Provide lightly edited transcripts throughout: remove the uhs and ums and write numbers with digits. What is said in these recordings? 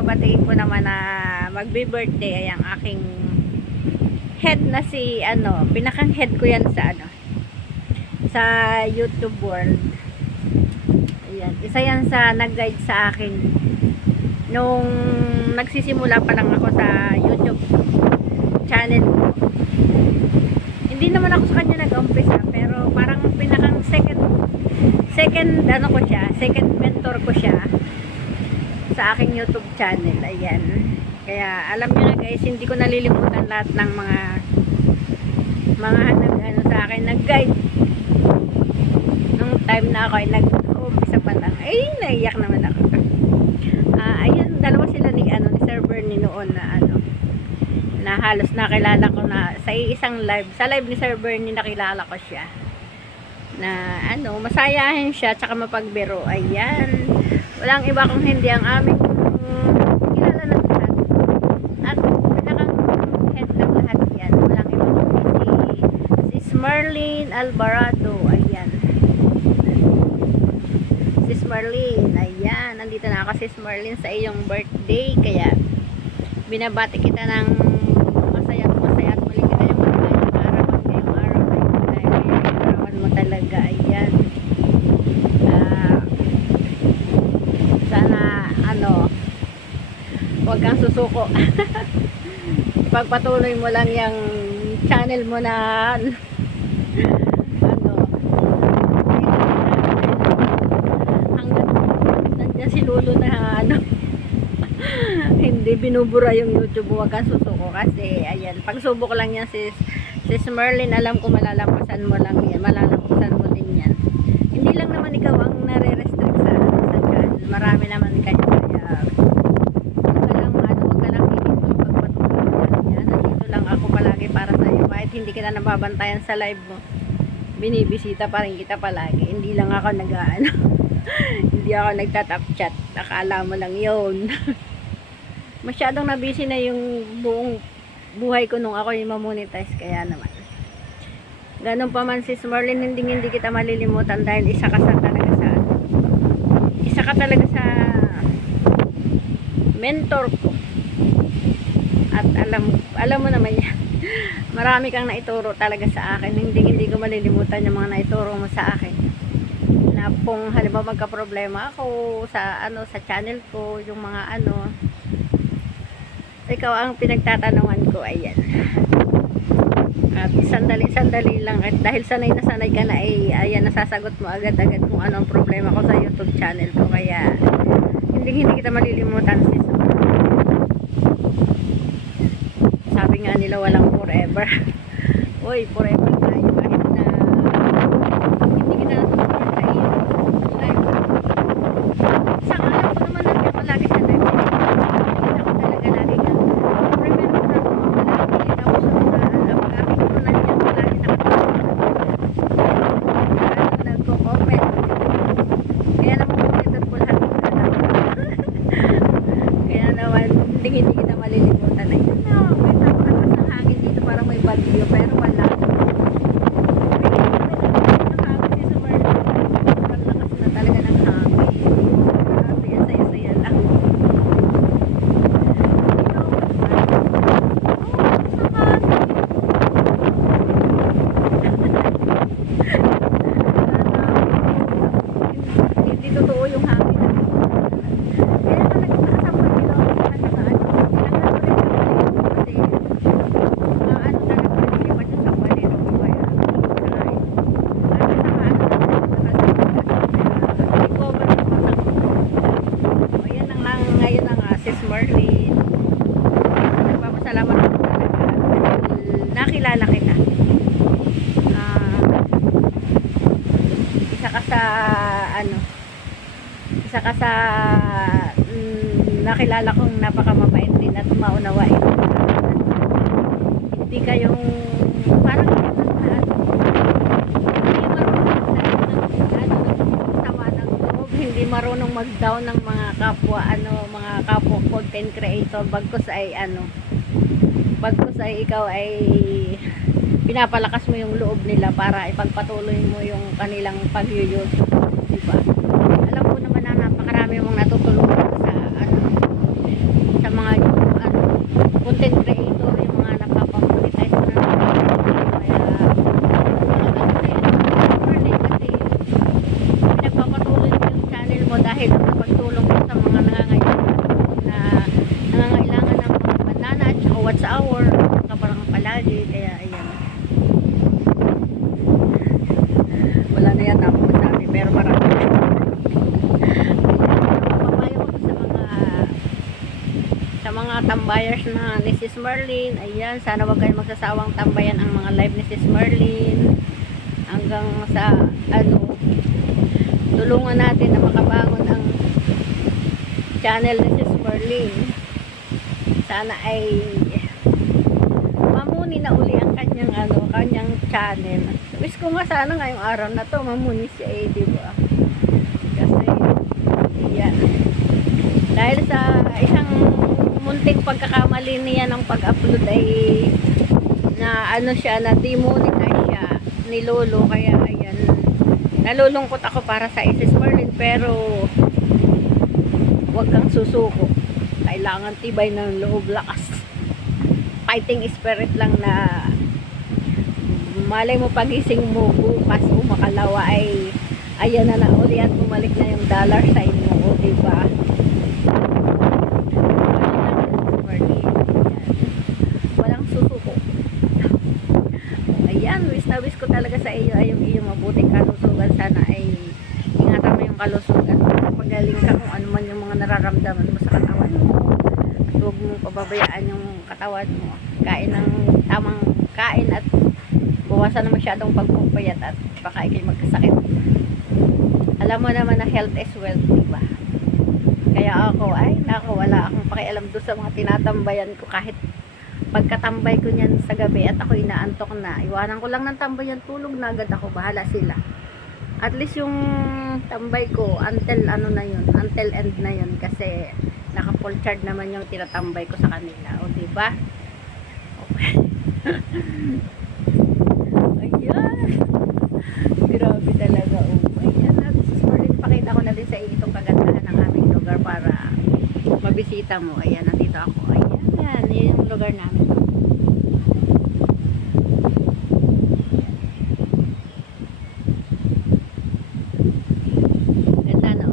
babatiin ko naman na magbe-birthday ay ang aking head na si pinakang head ko yan sa sa YouTube world. Ayan, isa yan sa nag-guide sa akin nung nagsisimula pa lang ako sa YouTube channel ko. Hindi naman ako sa kanya nag-umpisa, pero parang pinakang second ko siya, second mentor ko siya sa aking YouTube channel. Ayan. Kaya alam niyo na guys, hindi ko nalilimutan lahat ng mga sa akin nag-guide nung time na ako ay nag-umpisa pa lang. Ay, naiyak naman ako. Ayun, dalawa sila ni Sir Bernie noon na halos nakilala ko na sa isang live. Sa live ni Sir Bernie nakilala ko siya. Na masayahin siya tsaka mapagbiro. Ayan. Walang iba kung hindi ang aming kilala ng lahat. At pinakang head ng lahat yan. Walang iba kung hindi si Smerlin Alvarado. Ayan. Si Smerlin. Ayan. Nandito na ako si Smerlin sa iyong birthday. Kaya binabati kita ng masaya at muli ka ngayong arawan ngayong araw ay arawan mo talaga. Ayan. Sana huwag kang susuko. Pagpatuloy mo lang yung channel mo na hanggang nandiyan si Lolo na hindi binubura yung YouTube mo. Huwag kang susuko kasi ayan, pagsubok lang yan si Smerlin. Alam ko malalampasan mo lang yan, malalampasan mo din yan. Hindi lang naman ikaw ang nare-restrict sa channel, marami naman kayo. Kaya huwag ka lang pagpatuloy yan. Nandito lang ako palagi para sa iyo, kahit hindi kita nababantayan sa live mo, binibisita pa rin kita palagi. Hindi lang ako hindi ako nagtatap chat, akala mo lang yun. Masyadong nabisi na yung buong buhay ko nung ako yung mamonetize, kaya naman ganun pa man si Smerlin, hindi kita malilimutan dahil isa ka talaga sa mentor ko. At alam mo naman yan. Marami kang naituro talaga sa akin. Hindi ko malilimutan yung mga naituro mo sa akin. Na kung halimbawa magka-problema ako sa sa channel ko, yung mga ikaw ang pinagtatanungan ko. Ayan. At sandali lang, at dahil sanay ka na ayan, nasasagot mo agad-agad kung ano ang problema ko sa YouTube channel ko. Kaya hindi kita malilimutan sis. Sabi nga nila walang forever. Uy, forever tayo kahit na hindi kita nasusunod sa iyo. Sa alam ko naman nandiyan ko lagi sa live. Ako talaga lagi ka. Remember ko na malaki. Tapos pag-amin ko nandiyan ko lagi nagko-comment. Kaya naman kumpitan ko lahat. Kaya naman hindi kita malilimutan. Ayun na, may ng hangin dito, parang may bagyo, pero wala. Totoo yung hangin. Kaya nga nagkakasama nila ako sa si Smerlin. Nagpapasalamat ako talaga dahil nakilala kita. Isa ka sa nakilala kong napakamabait din at maunawain. Hindi kayong parang hindi marunong mag-down ng mga kapwa content creator, bagkus ay ikaw ay pinapalakas mo yung loob nila para ipagpatuloy mo yung kanilang pag-YouTube, diba? Alam ko naman na napakarami mong natutulungan sa mga tambayers na ni Sis Merlin, ayan, sana wag kayong magsasawang tambayan ang mga live ni Sis Merlin hanggang sa ano, tulungan natin na makabangon ang channel ni Sis Merlin. Sana ay mamuni na uli ang kanyang ano, kanyang channel. Wish ko nga sana ngayong araw na to mamuni siya di ba? Kasi yan. Dahil sa isang munting pagkakamali niya ng pag-upload ay na ano siya, na demonetize siya ni Lolo, kaya ayan, nalulungkot ako para sa Sis Merlin, pero wag kang susuko, kailangan tibay ng loob, lakas, fighting spirit lang, na malay mo pagising mo bukas o makalawa ay ayan na na uli at bumalik na yung dollar sign mo, o diba? Walang susuko. Ayan, wish na wish ko talaga sa iyo ay yung iyong mabuting kalusugan. Sana ay ingatan mo yung kalusugan, pagaling ka kung ano man yung mga nararamdaman mo sa katawan mo, at huwag mo pababayaan yung katawan mo, kain ng tamang kain at bawasan na masyadong pagpupayat at baka ikay magkasakit. Alam mo naman na health is wealth, diba? Kaya ako ay nako, wala akong pakialam doon sa mga tinatambayan ko. Kahit pagkatambay ko niyan sa gabi at ako inaantok na, iwanan ko lang ng tambayan, tulog na agad ako, bahala sila. At least yung tambay ko until ano na yun, until end na yun, kasi naka full charge naman yung tinatambay ko sa kanila, o diba? Okay. Ayan, grabe talaga, ayan, pakita ko na din sa iyo itong kagandahan ng aming lugar para mabisita mo. Ayan, nandito ako, ayan, yan yung lugar namin. Ganda, no?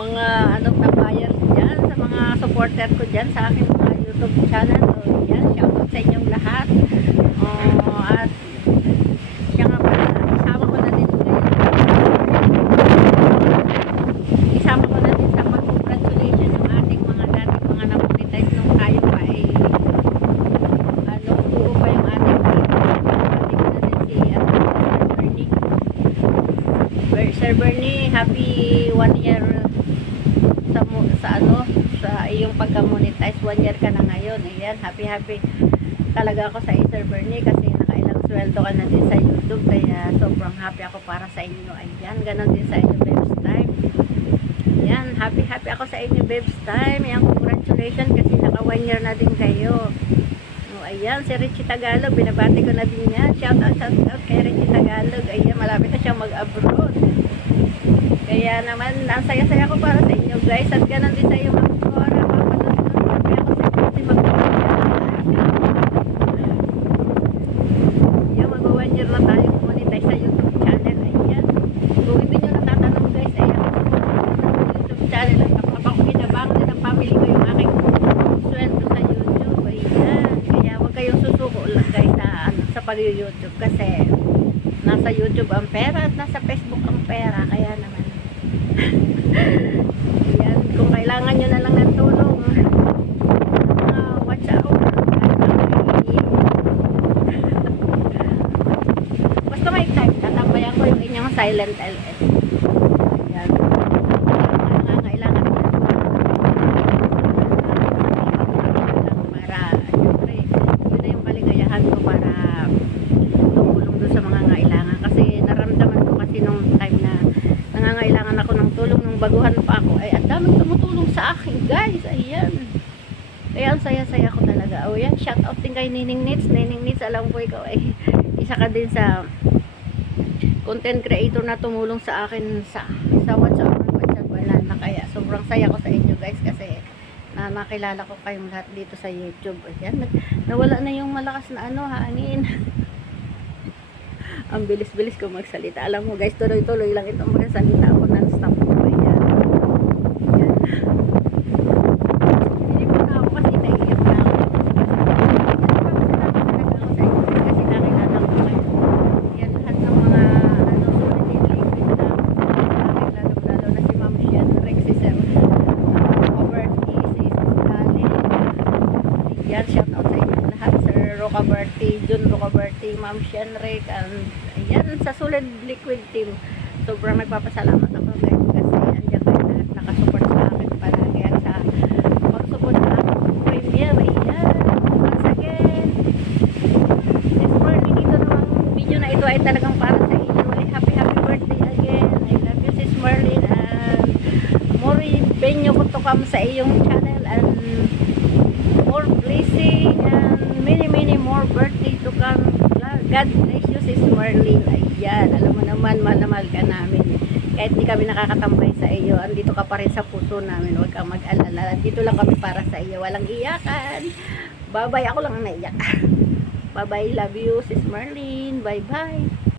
Mga anong nabayar dyan, sa mga supporter ko dyan sa aking mga YouTube channel. So, yan, shoutout sa inyong lahat. At siya nga pala, isama ko na din ngayon. Isama ko na din sa pag-congratulation yung ating mga dating mga namonetize nung tayo pa ay ano, buo pa yung ating video. Pati ko na din si Sir Bernie, happy 1 year sa ano, sa iyong pagka-monetize. 1 year ka na ngayon. Ayan, happy talaga ako sa Sir Bernie, kasi nakailang sweldo ka na din sa YouTube, kaya sobrang happy ako para sa inyo. Ayan, ganon din sa inyo, Babes Time. Ayan, happy ako sa inyo, Babes Time. Ayan, congratulations, kasi naka 1 year na din kayo. Ayan, si Richie Tagalog, binabati ko na din yan. Shout out kay Richie Tagalog. Ayan, malapit na siyang mag-abroad. Kaya naman, nasaya-saya ko para sa inyo, guys. At ganun din sa iyo, Ma'am Cora. Papanood ako sa inyo si Ayan, mag-1 year na tayo monetize sa YouTube channel. Ayan. Kung hindi nyo natatanong, guys, ayan, YouTube channel. At kapag din ang family ko yung aking sweldo sa YouTube. Ayan. Kaya huwag kayong susuko lang, guys, sa pag-YouTube. Kasi nasa YouTube ang pera at nasa Facebook ang pera. Kaya naman, ayan, kung kailangan nyo na lang ng tulong, watch out. Basta may time, tatambayan ko yung inyong silent LS. Ayan, kailangan nyo ng para, syempre, yun na yung kaligayahan ko para tumulong doon sa mga ngailangan. Kasi naramdaman ko kasi nung time na nangangailangan ako ng tulong nung baguhan pa ako, ay ang daming tumutulong sa akin, guys. Ayan, kaya ang saya-saya ko talaga. O yan, shout out din kay Nining Nits. Nining Nits, alam ko ikaw ay isa ka din sa content creator na tumulong sa akin sa WhatsApp Banana. Kaya sobrang saya ko sa inyo, guys, kasi nakilala ko kayong lahat dito sa YouTube. Ayan, nawala na yung malakas na ano, hangin. Ang bilis-bilis ko magsalita. Alam mo guys, tuloy-tuloy lang itong magsalita ako non-stop ko. Ayan. Ayan. Hindi po na ako kasi naiiyak na ako. Kasi nakilala ko kayo. Yan lahat ng mga sulit in liquid na lalo na si Ma'am Shian Rex, si Sir Rocaberti, si Sally. Yan, shout out sa inyo lahat. Sir Rocaberti, Jun Rocaberti, Ma'am Shian Rex, and ayan sa Solid Liquid Team. Sobrang nagpapasalamat ako guys kasi andyan kayo lahat nakasupport sa akin palagi at sa pag-support sa aking premiere. Ayan, once again, this morning dito namang video na ito ay talagang para sa inyo. Ay happy birthday again. I love you sis Merlin, and more benyo ko to come sa iyong channel, and more blessing and many more birthday to come. God bless you sis Merlin. Ayan, alam mo naman, mahal na mahal ka namin. Kahit di kami nakakatambay sa iyo, andito ka pa rin sa puso namin. Huwag kang mag-alala. Dito lang kami para sa iyo. Walang iyakan. Bye-bye. Ako lang ang naiyak. Bye-bye. Love you sis Merlin. Bye-bye.